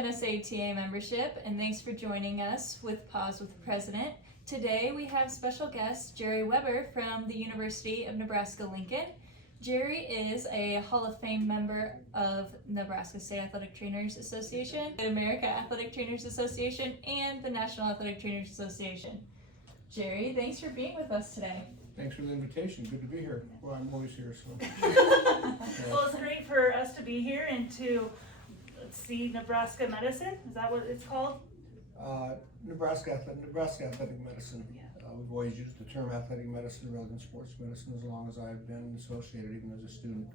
NSATA membership, and thanks for joining us with Pause with the President. Today we have special guest Jerry Weber from the University of Nebraska-Lincoln. Jerry is a Hall of Fame member of Nebraska State Athletic Trainers Association, the America Athletic Trainers Association, and the National Athletic Trainers Association. Jerry, thanks for being with us today. Thanks for the invitation. Good to be here. Well, I'm always here, so. Well, it's great for us to be here and to see Nebraska medicine. Is that what it's called? Nebraska Athletic Medicine. We've always used the term athletic medicine rather than sports medicine as long as I've been associated, even as a student,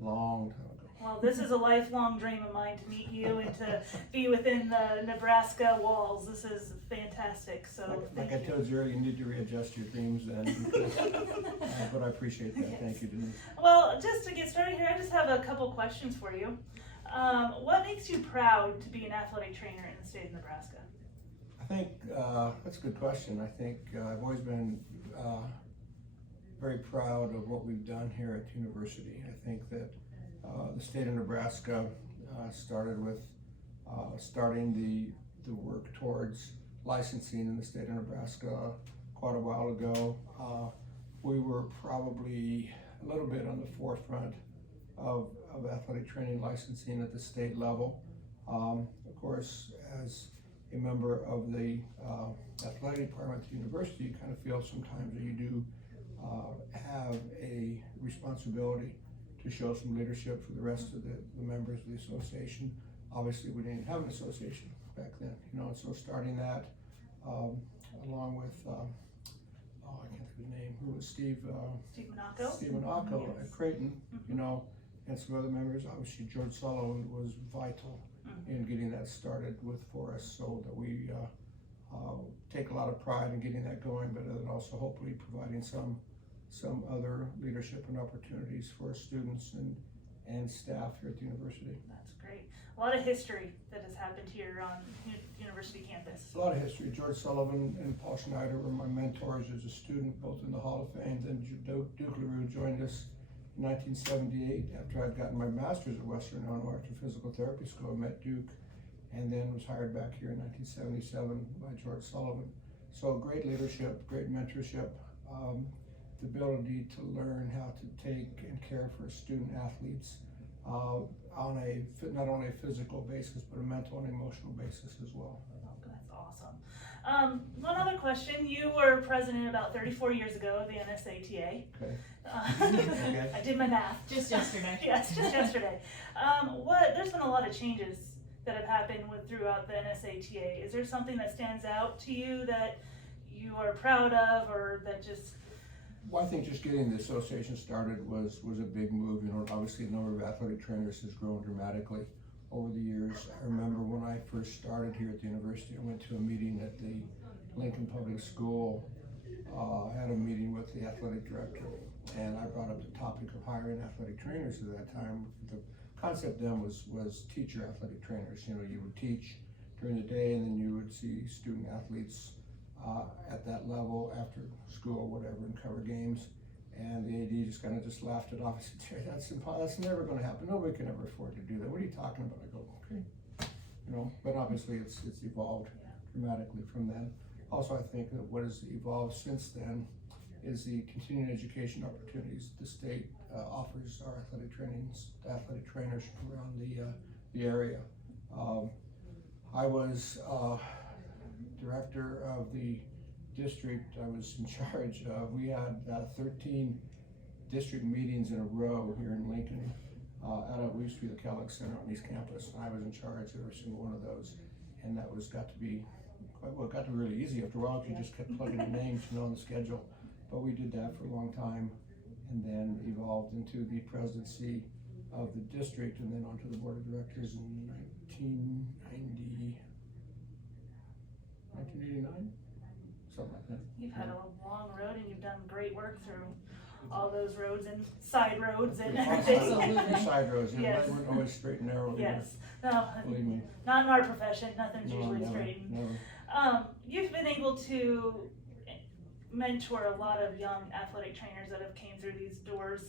long time ago. Well, this is a lifelong dream of mine to meet you and to be within the Nebraska walls. This is fantastic. So like I told you earlier, you need to readjust your dreams then, because, but I appreciate that. Yes. Thank you, Denise. Well, just to get started here, I just have a couple questions for you. What makes you proud to be an athletic trainer in the state of Nebraska? I think that's a good question. I think I've always been very proud of what we've done here at the university. I think that the state of Nebraska started with starting the work towards licensing in the state of Nebraska quite a while ago. We were probably a little bit on the forefront of athletic training licensing at the state level. Of course, as a member of the athletic department at the university, you kind of feel sometimes that you do have a responsibility to show some leadership for the rest of the members of the association. Obviously, we didn't have an association back then, and so starting that along with I can't think of his name, who was Steve Monaco Yes. at Creighton, and some other members. Obviously, George Sullivan was vital in getting that started for us, so that we take a lot of pride in getting that going, but then also hopefully providing some other leadership and opportunities for students and staff here at the university. That's great. A lot of history that has happened here on university campus. A lot of history. George Sullivan and Paul Schneider were my mentors as a student, both in the Hall of Fame. Then Duke LaRue joined us in 1978 after I'd gotten my master's at Western Illinois Arts and Physical Therapy School. I met Duke and then was hired back here in 1977 by George Sullivan. So great leadership, great mentorship, the ability to learn how to take and care for student athletes on not only a physical basis, but a mental and emotional basis as well. That's awesome. One other question. You were president about 34 years ago of the NSATA. Okay. Okay. I did my math. Just yesterday. Yes, just yesterday. There's been a lot of changes that have happened throughout the NSATA. Is there something that stands out to you that you are proud of, or that just... Well, I think just getting the association started was a big move. Obviously the number of athletic trainers has grown dramatically over the years. I remember when I first started here at the university, I went to a meeting at the Lincoln Public School. I had a meeting with the athletic director, and I brought up the topic of hiring athletic trainers at that time. The concept then was teacher athletic trainers. You would teach during the day, and then you would see student athletes at that level after school or whatever and cover games. And the AD just laughed it off and said, "Jerry, that's never going to happen. Nobody can ever afford to do that. What are you talking about?" I go, "Okay." But obviously it's evolved dramatically from then. Also, I think that what has evolved since then is the continuing education opportunities the state offers our athletic trainers around the area. I was director of the district. I was in charge of, we had 13 district meetings in a row here in Lincoln out at what used to be the Kellogg Center on East Campus. And I was in charge of every single one of those, and that got to be really easy after a while because you just kept plugging in names on the schedule. But we did that for a long time, and then evolved into the presidency of the district, and then onto the board of directors in 1989, something like that. You've had a long road, and you've done great work through all those roads and side roads and everything. Side roads, Yes. They weren't always straight and narrow. Yes. No, believe me. not in our profession. Nothing's usually never, straight. Never. You've been able to mentor a lot of young athletic trainers that have came through these doors.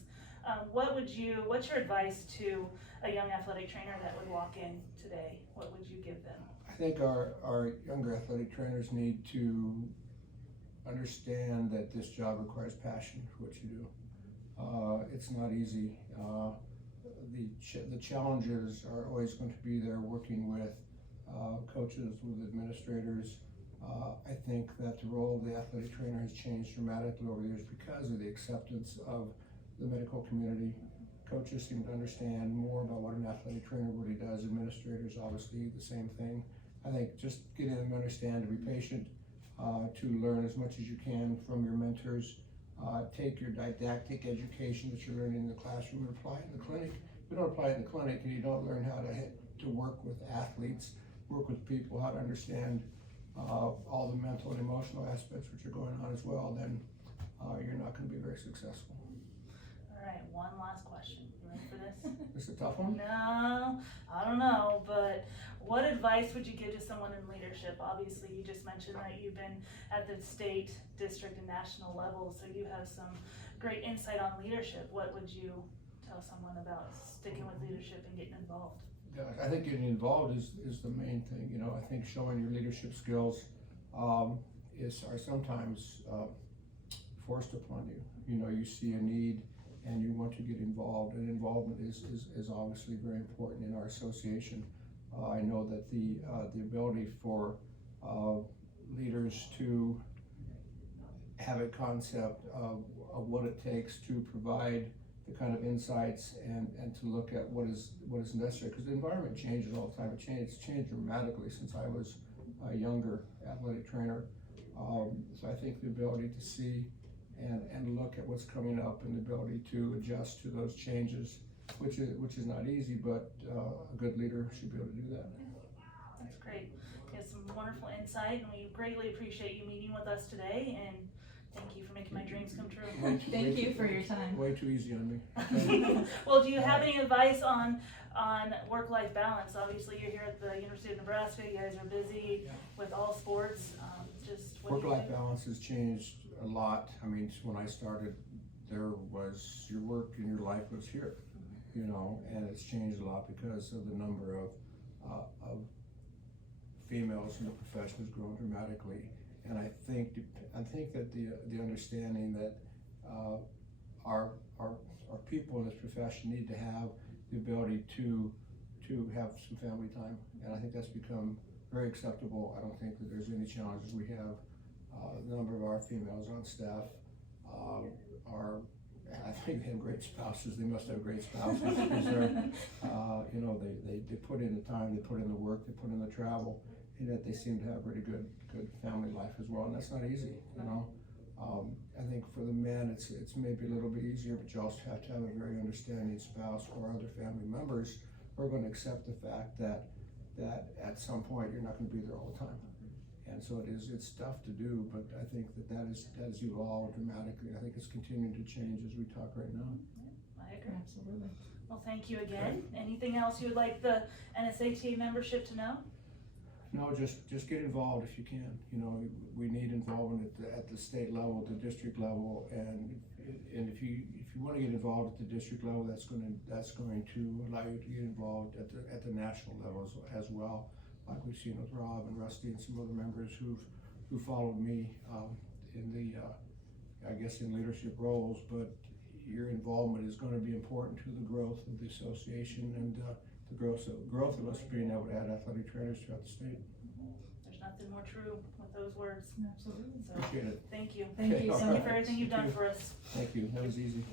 what's your advice to a young athletic trainer that would walk in today? What would you give them? I think our younger athletic trainers need to understand that this job requires passion for what you do. It's not easy. The challenges are always going to be there, working with coaches, with administrators. I think that the role of the athletic trainer has changed dramatically over the years because of the acceptance of the medical community. Coaches seem to understand more about what an athletic trainer really does. Administrators, obviously, the same thing. I think just getting them to understand, to be patient, to learn as much as you can from your mentors. Take your didactic education that you're learning in the classroom and apply it in the clinic. If you don't apply it in the clinic and you don't learn how to work with athletes, work with people, how to understand all the mental and emotional aspects which are going on as well, then you're not going to be very successful. All right, one last question. You ready for this? This is a tough one? No, I don't know, but what advice would you give to someone in leadership? Obviously, you just mentioned that you've been at the state, district, and national level, so you have some great insight on leadership. What would you tell someone about sticking with leadership and getting involved? Yeah, I think getting involved is the main thing. You know, I think showing your leadership skills are sometimes forced upon you. You know, you see a need and you want to get involved, and involvement is obviously very important in our association. I know that the ability for leaders to have a concept of what it takes to provide the kind of insights and to look at what is necessary, because the environment changes all the time. It's changed dramatically since I was a younger athletic trainer. So I think the ability to see and look at what's coming up and the ability to adjust to those changes, which is not easy, but a good leader should be able to do that. That's great. You have some wonderful insight, and we greatly appreciate you meeting with us today, and thank you for making my dreams come true. Thank you for your time. Way too easy on me. Well, do you have any advice on work-life balance? Obviously, you're here at the University of Nebraska. You guys are busy with all sports. Just what Work-life do you do? balance has changed a lot. I mean, when I started, there was your work and your life was here, you know, and it's changed a lot because of the number of females in the profession has grown dramatically. And I think that the understanding that our people in this profession need to have the ability to have some family time, and I think that's become very acceptable. I don't think that there's any challenges. We have the number of our females on staff I think they have great spouses. They must have great spouses because they're, you know, they put in the time, they put in the work, they put in the travel, and yet they seem to have really good family life as well, and that's not easy, you know. I think for the men, it's maybe a little bit easier, but you also have to have a very understanding spouse or other family members who are going to accept the fact that at some point you're not going to be there all the time. And so it's tough to do, but I think that has evolved dramatically. I think it's continuing to change as we talk right now. I agree. Absolutely. Well, thank you again. Anything else you would like the NSATA membership to know? No, just get involved if you can. You know, we need involvement at the state level, the district level, and if you want to get involved at the district level, that's going to allow you to get involved at the national level as well. Like we've seen with Rob and Rusty and some other members who followed me in the I guess in leadership roles, but your involvement is going to be important to the growth of the association and the growth of us being able to add athletic trainers throughout the state. There's nothing more true with those words. Absolutely. So, Appreciate it. thank you. Thank you so Thank you much. for everything you've done for us. Thank you. That was easy.